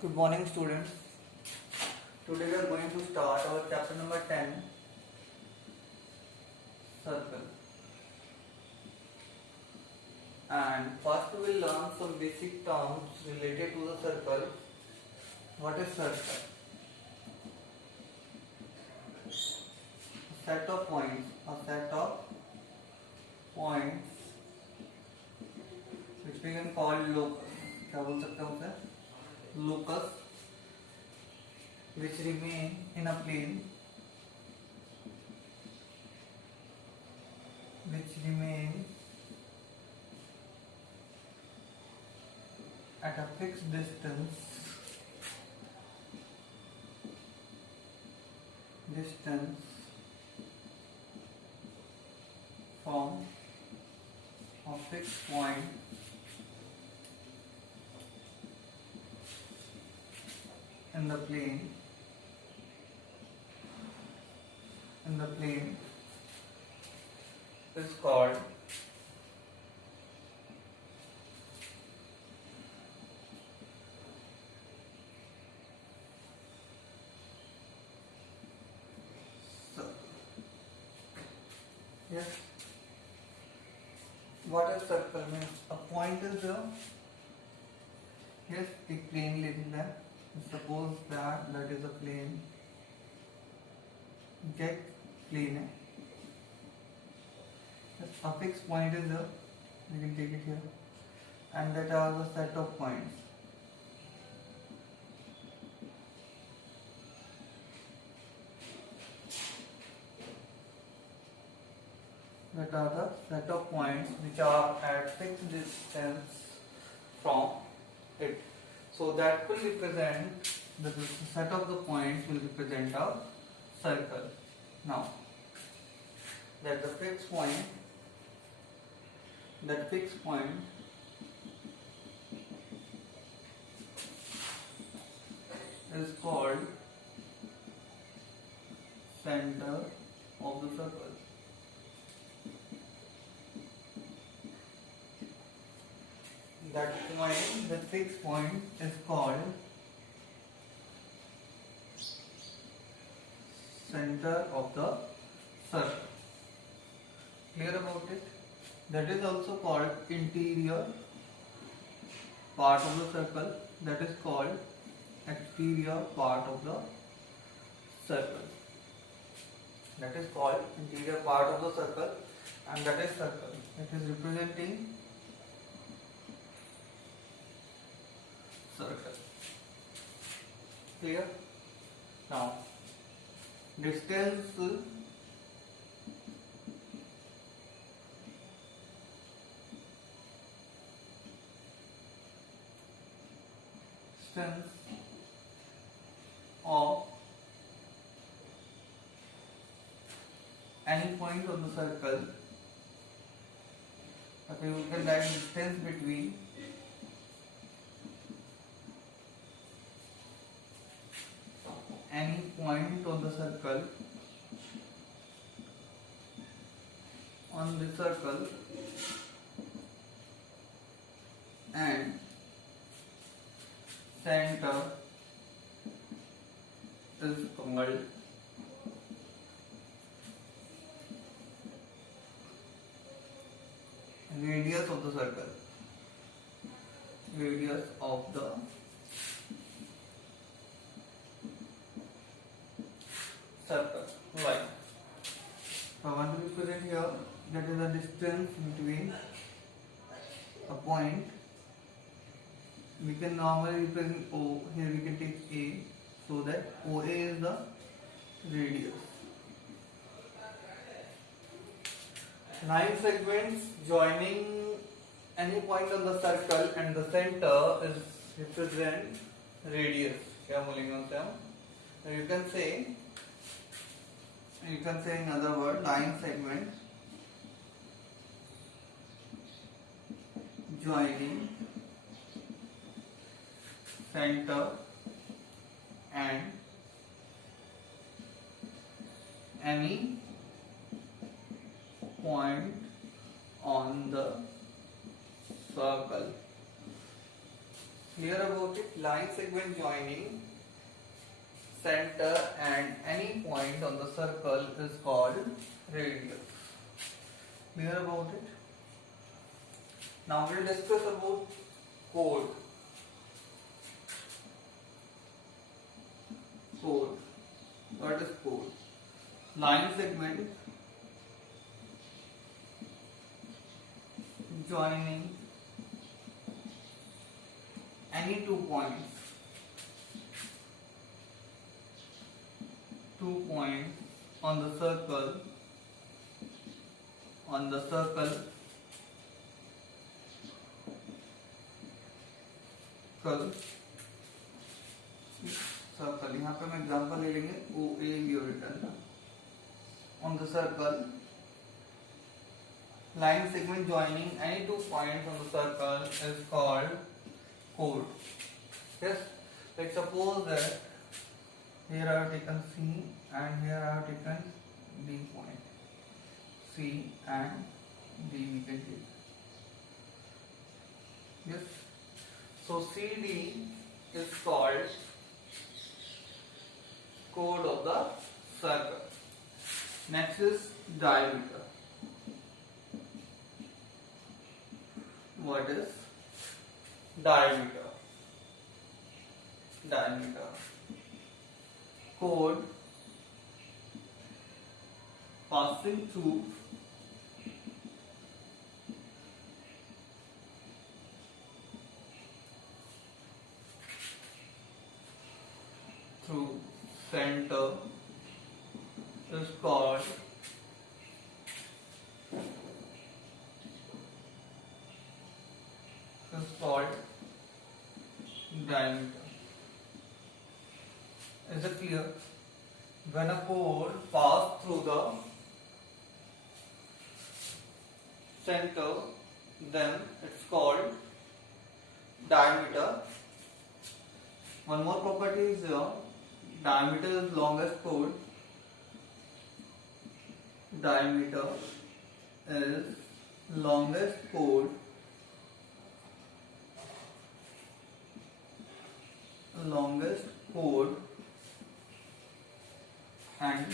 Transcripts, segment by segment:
Good morning, students. Today we are going to start our chapter number 10, Circle. And first we will learn some basic terms related to the circle. What is circle? A set of points. A set of points which we can call locus. क्या बोल सकते हैं उसे? Locus, which remain in a plane, which remain at a fixed distance from a fixed point in the plane is called circle. Yes. What is circle means? A point is there. Yes, एक plane ले लेना है. Suppose that is a plane. Get plane है. A fixed point is there. We can take it here, and that are the set of points. That are the set of points which are at fixed distance from it. So that will represent the set of the points will represent a circle. Now that the fixed point is called center of the circle. That point, the fixed point is called center of the circle. Clear about it? That is also called interior part of the circle. That is called exterior part of the circle. That is called interior part of the circle, and that is circle. It is representing circle. Clear? Now, distance of any point on the circle. Okay, we can write distance between any point on the circle and center is called radius of the circle. Radius of the circle. Right. I want to represent here that is the distance between a point. We can normally represent O. Here we can take A, so that OA is the radius. Line segments joining any point on the circle and the center is represent radius. क्या बोलेंगे उसे हम? You can say in other word, line segments joining center and any point on the circle Clear about it? Line segment joining center and any point on the circle is called radius. Clear about it? Now we'll discuss about chord. Chord. What is chord? Line segment joining any 2 points on the circle circle यहाँ पे हम example ले लेंगे O A B return on the circle line segment joining any 2 points on the circle is called chord. Yes, let's suppose that here I have taken C and here I have taken D point. C and D we can take. Yes, so CD is called chord of the circle. Next is diameter. What is diameter? Diameter. Chord passing through center is called diameter. Is it clear? When a chord passes through the center, then it's called diameter. One more property is here. Diameter is longest chord. Diameter is longest chord. Longest chord and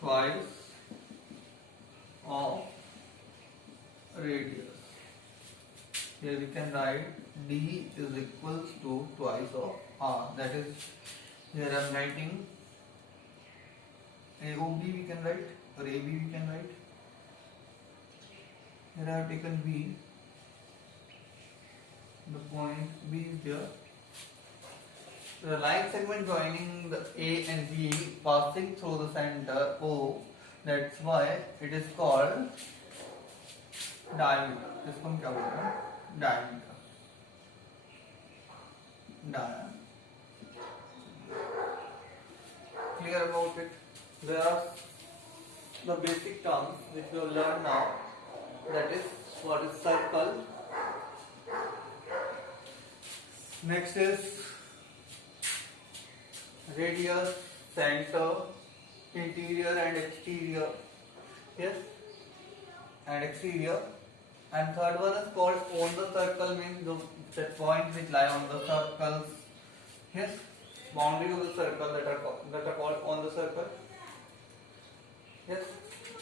twice of radius. Here we can write D is equals to twice of R. That is, here I am writing AOB we can write or AB we can write. Here I have taken B. The point B is there. The line segment joining the A and B passing through the center O. That's why it is called diameter. इसको हम क्या बोलते हैं? Diameter. Diameter. Clear about it? There are the basic terms which we have learned now. That is what is circle. Next is radius, center, interior and exterior. Yes, and exterior. And third one is called on the circle, means the points which lie on the circles. Yes, boundary of the circle that are called on the circle. Yes.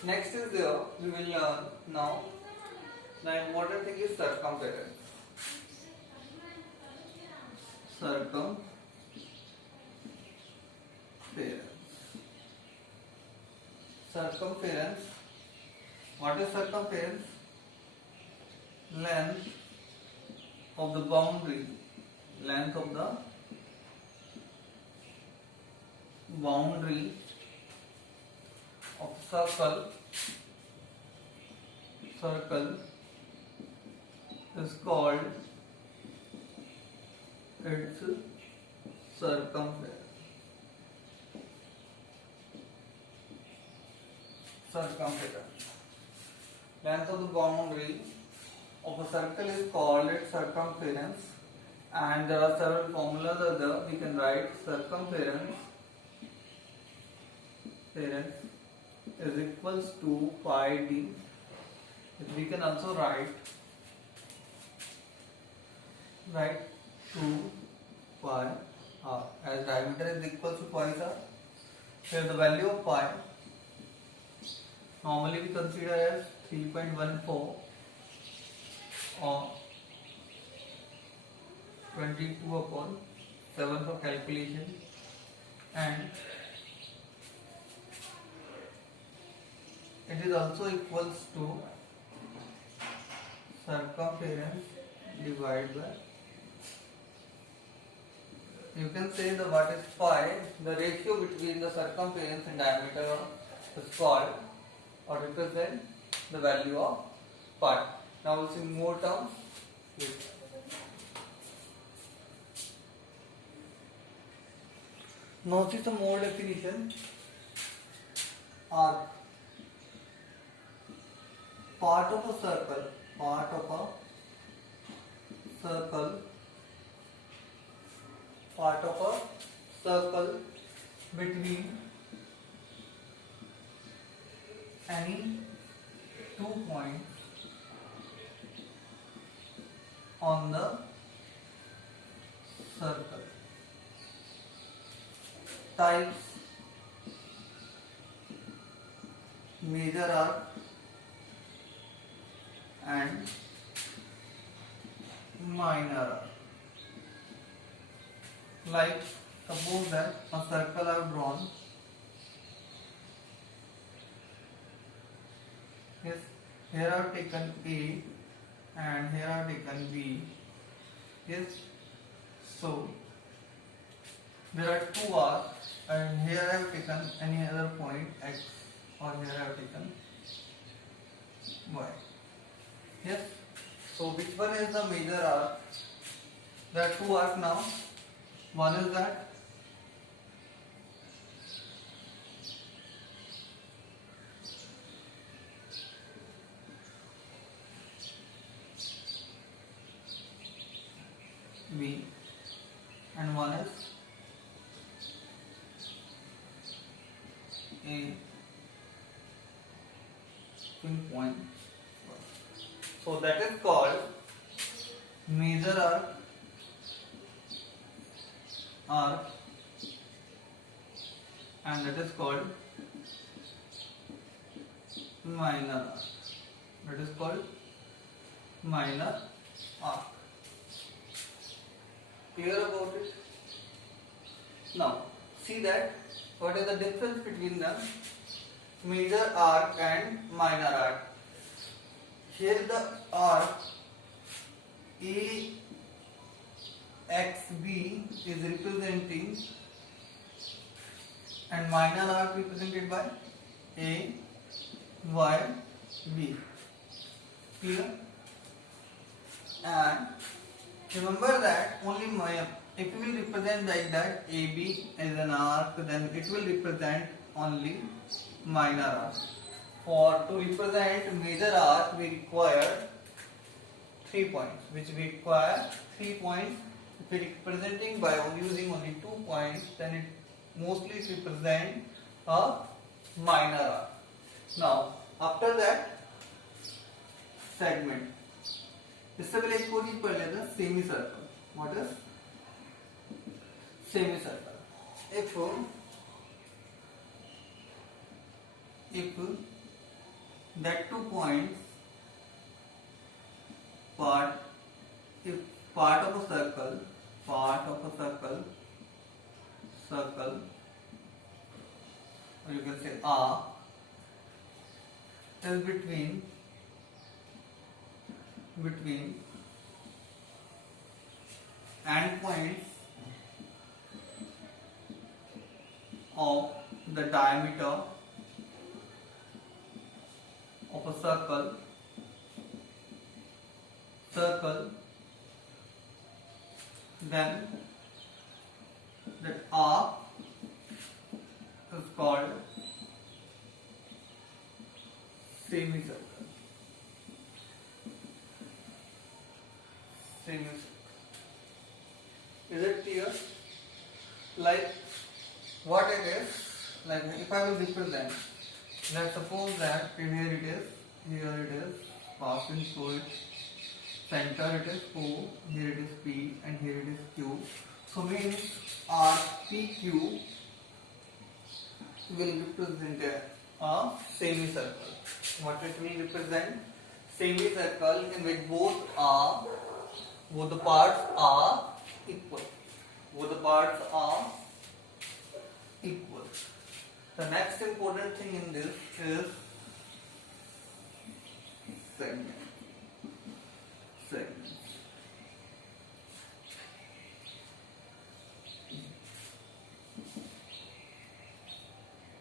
Next is there we will learn now. The important thing is circumference. Circumference. Circumference. What is circumference? Length of the boundary. Length of the boundary of circle. Circle is called its circumference. Circumference. Length of the boundary of a circle is called its circumference, and there are several formulas are there. We can write circumference is equals to pi d. We can also write write 2 pi r as diameter is equal to twice r. Here the value of pi normally we consider as 3.14 or 22 upon 7 for calculation, and it is also equals to circumference divided by, you can say the what is pi, the ratio between the circumference and diameter is called or represent the value of pi. Now we'll see more terms. Now see some more definition. Arc, part of a circle, part of a circle, part of a circle between any 2 points on the circle. Types: major arc and minor arc. Like suppose that a circle I have drawn. Yes, here I have taken A and here I have taken B. Yes, so there are 2 arcs and here I have taken any other point X or here I have taken Y. Yes, so which one is the major arc? There are 2 arcs now. One is that B and one is A point. So that is called major arc and that is called minor arc. That is called minor arc. Clear about it? Now see that what is the difference between them, major arc and minor arc. Here the arc AXB is representing and minor arc represented by AYB. Clear? And remember that only if we will represent like that AB as an arc, then it will represent only minor arc. For to represent major arc, we require 3 points, which we require 3 points. If we are representing by using only 2 points, then it mostly represent a minor arc. Now, after that, segment. इससे पहले एक और चीज पढ़ लेते हैं, semi circle. What is semicircle? If that 2 points part of a circle, or you can say arc, is between endpoints of the diameter of a circle, then that arc is called semicircle. Is it clear? Like what it is, like if I will represent, let's suppose that here it is, passing through it. center it is O, here it is P, and here it is Q. So means our PQ will represent a semicircle. What it will represent? Semicircle in which both the parts are equal. Both the parts are equal. The next important thing in this is segment. Segments.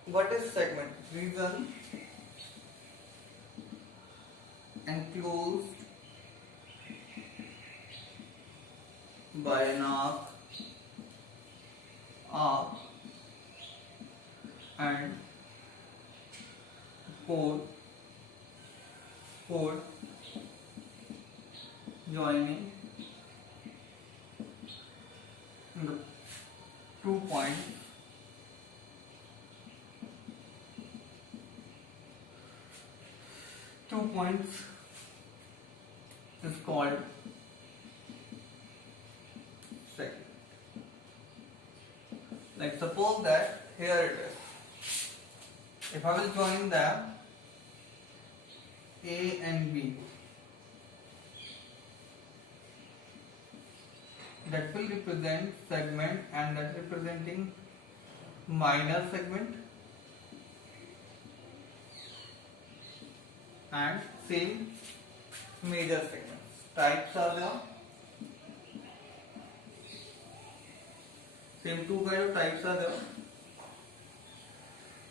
What is segment? Region enclosed by an arc and chord joining the 2 points is called segment. Like suppose that here it is. If I will join them A and B, that will represent segment, and that representing minor segment, and same major segments. Types are there. Same two kind of types are there,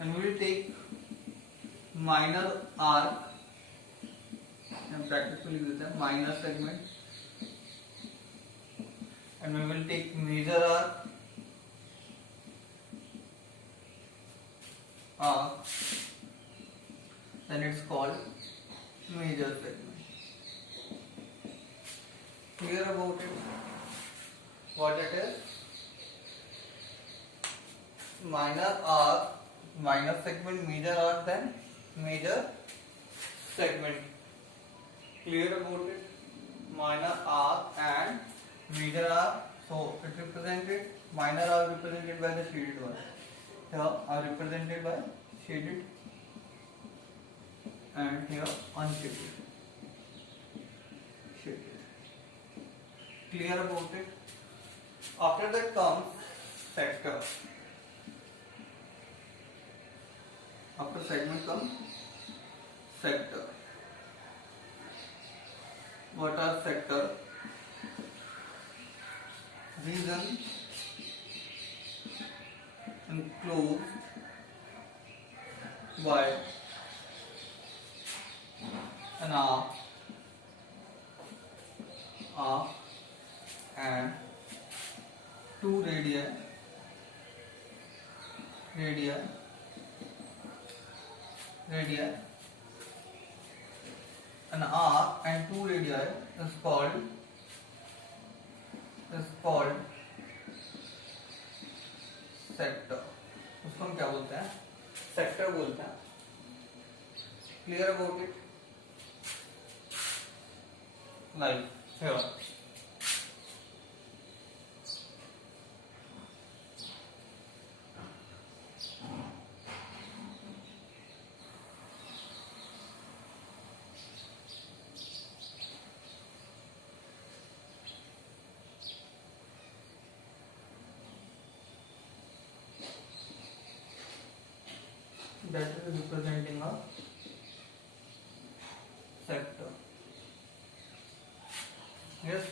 and we will take minor arc and practically use them minor segment, and we will take major arc, then it's called major segment. Clear about it? What it is? Minor arc, minor segment, major arc, then major segment. Clear about it? Minor arc and major arc. So it represented, minor arc represented by the shaded one. Here are represented by shaded, and here unshaded. Shaded. Clear about it? After that comes sector. After segment comes sector. What are sector? Region enclosed by an arc and two radii an arc and two radii is called sector. उसको हम क्या बोलते हैं? Sector बोलते हैं. Clear about it? Like here. That is representing a sector. Yes,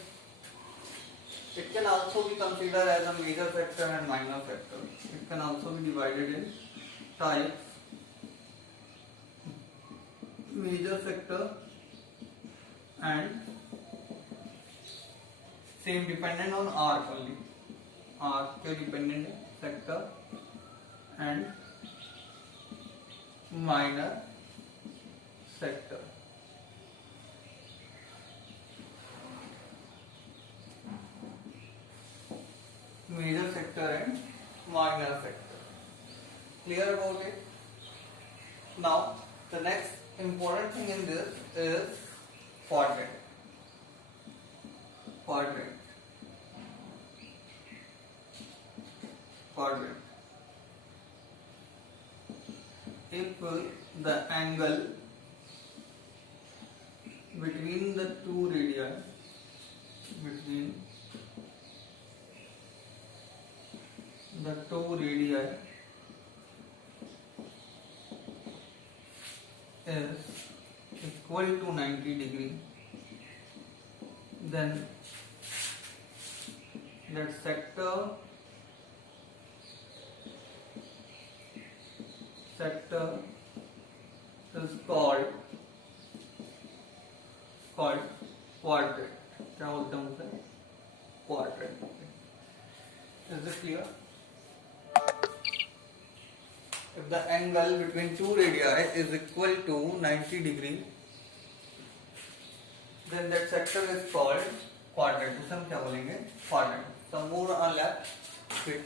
it can also be considered as a major sector and minor sector. It can also be divided in types. Major sector and same dependent on arc only. Arc के dependent sector and minor sector. Major sector and minor sector. Clear about it? Now the next important thing in this is forget. quadrant. If the angle between the two radii is equal to 90 degree, then that sector is called quadrant. क्या बोलते हैं उसे? Quadrant. Is it clear? If the angle between two radii is equal to 90 degree, then that sector is called quadrant. उसे हम क्या बोलेंगे? Quadrant. Some more on left. Fit.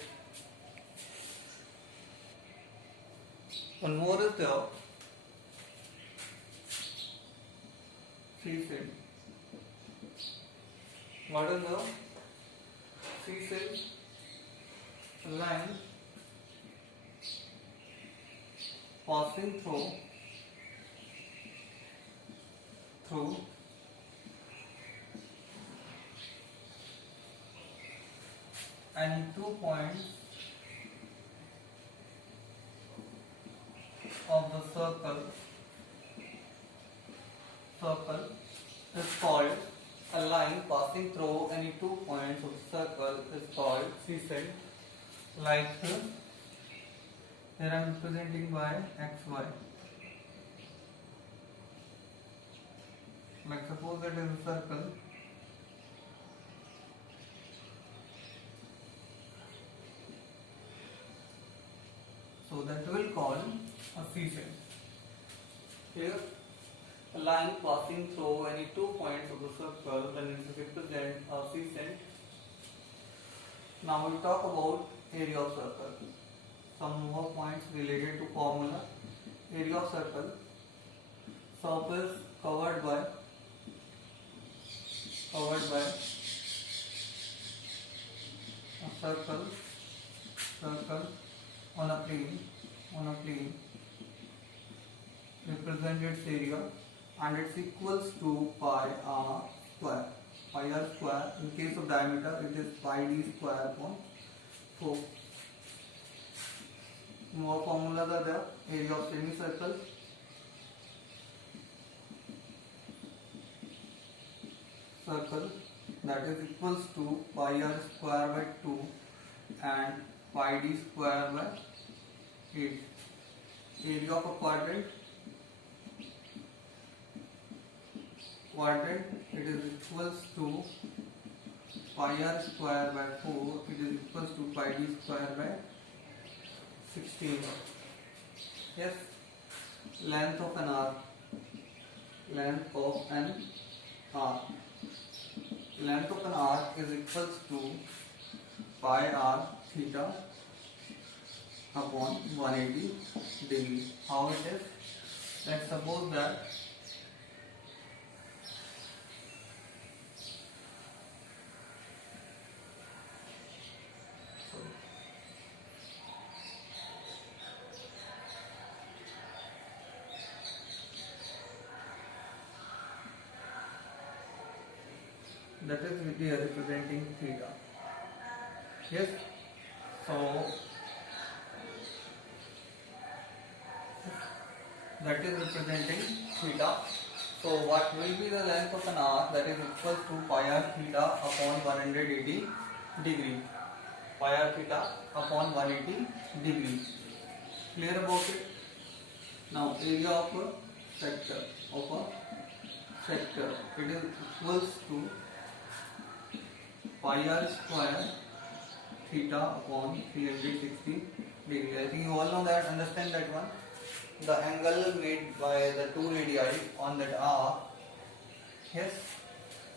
One more is there. C-cell. What is the C-cell line passing through any 2 points of the circle is called a line passing through any 2 points of the circle is called C-cell. Like here I am representing by xy. Like suppose that is a circle. So that will call a C-cell. Here a line passing through any 2 points of the circle, then it represents a C-cell. Now we talk about area of circle. Some more points related to formula. Area of circle. Surface covered by a circle on a plane represent its area, and it's equals to pi r square. Pi r square, in case of diameter it is pi d square upon 4. More formulas are there. Area of semicircle. That is equals to pi r square by 2 and pi d square by 8. Area of a quadrant, it is equals to pi r square by 4, it is equals to pi d square by 16. Yes. Length of an arc is equals to pi r theta upon 180 degree. How it is? Let's suppose that that is we are representing theta. Yes. So that is representing theta. So what will be the length of an arc? That is equal to pi r theta upon 180 degree. Pi r theta upon 180 degree. Clear about it? Now area of a sector it is equals to pi r square theta upon 360 degree. I think you all know that, understand that one. The angle made by the two radii on that arc, yes,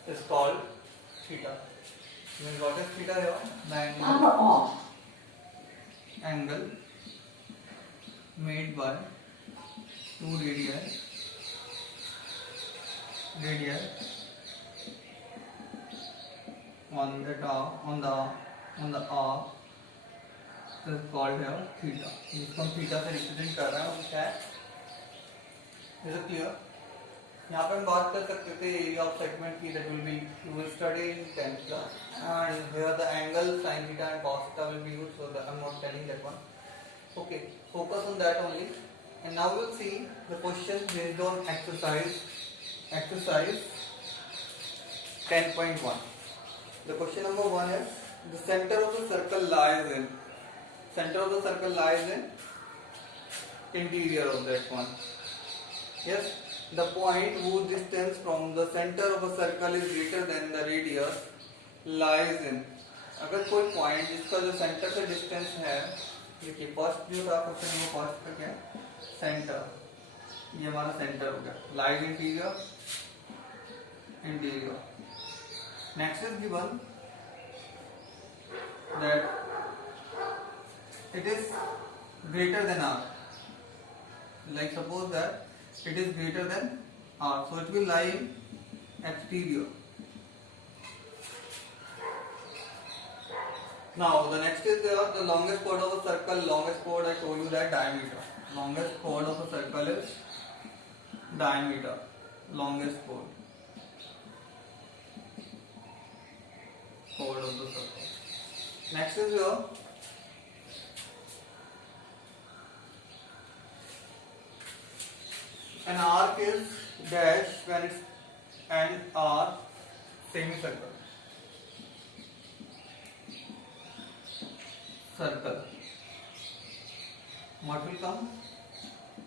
is called theta. Then what is theta here? The angle made by two radii on the arc is called here theta. जिसको हम theta से represent कर रहे हैं वो क्या है? Is it clear? यहाँ पे हम बात कर सकते थे area of segment की, that will be you will study in 10th class, and here the angle sin theta and cos theta will be used, so that I'm not telling that one. Okay, focus on that only. And now we'll see the questions based on exercise 10.1. The question number 1 is the center of the circle lies in interior of that one. Yes, the point whose distance from the center of a circle is greater than the radius lies in. अगर कोई point जिसका जो center से distance है, देखिए first जो था question number first का क्या है? सेंटर, ये हमारा सेंटर हो गया, lies interior. Next is given that it is greater than r. Like suppose that it is greater than r, so it will lie in exterior. Now the next is the longest chord of a circle. Longest chord, I told you that diameter. Longest chord of a circle is diameter. Longest chord of the circle. Next is here an arc is dash when it's an arc semicircle. Circle. What will come?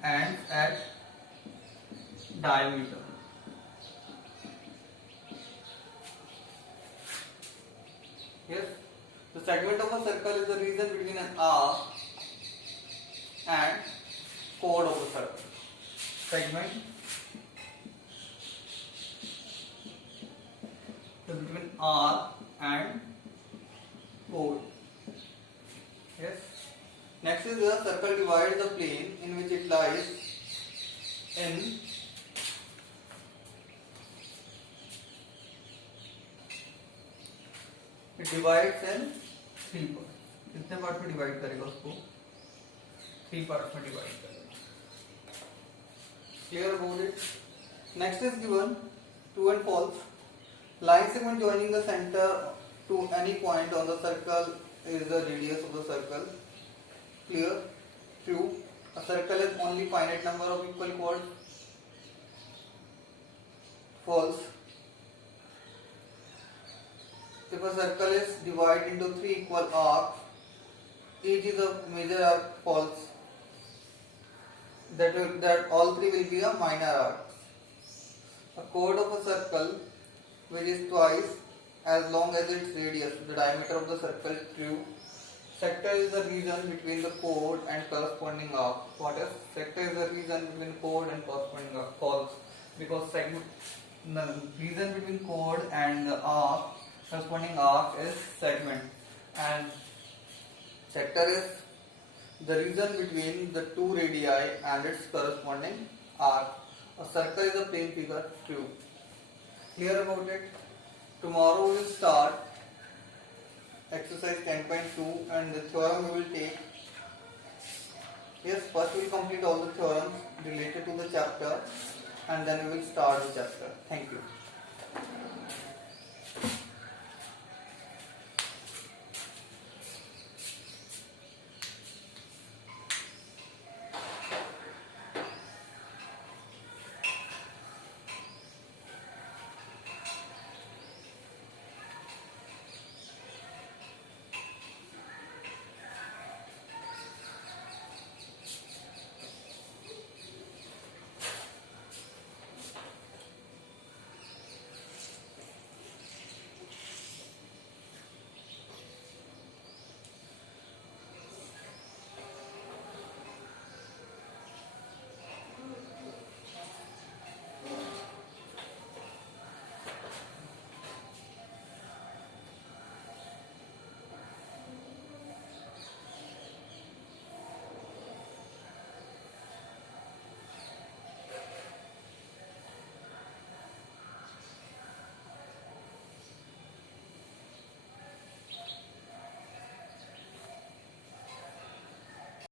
Ends at diameter. Yes, the segment of a circle is the region between an arc and chord of the circle. Segment is between arc and chord. Yes. Next is the circle divides the plane in which it lies in it divides in 3 parts. कितने part में divide करेगा उसको? 3 part में divide करेगा. Clear about it? Next is given true and false. Line segment joining the center to any point on the circle is the radius of the circle. Clear? True. A circle has only finite number of equal chords. False. If a circle is divided into 3 equal arcs, each is a major arc. False. That all 3 will be a minor arc. A chord of a circle which is twice as long as its radius, the diameter of the circle. True. Sector is the region between the chord and corresponding arc. What is? Sector is the region between chord and corresponding arc. False. Because the region between chord and the arc, corresponding arc is segment, and sector is the region between the 2 radii and its corresponding arc. A circle is a plane figure. True. Clear about it? Tomorrow we will start exercise 10.2 and the theorem we will take. Yes, first we will complete all the theorems related to the chapter and then we will start the chapter. Thank you.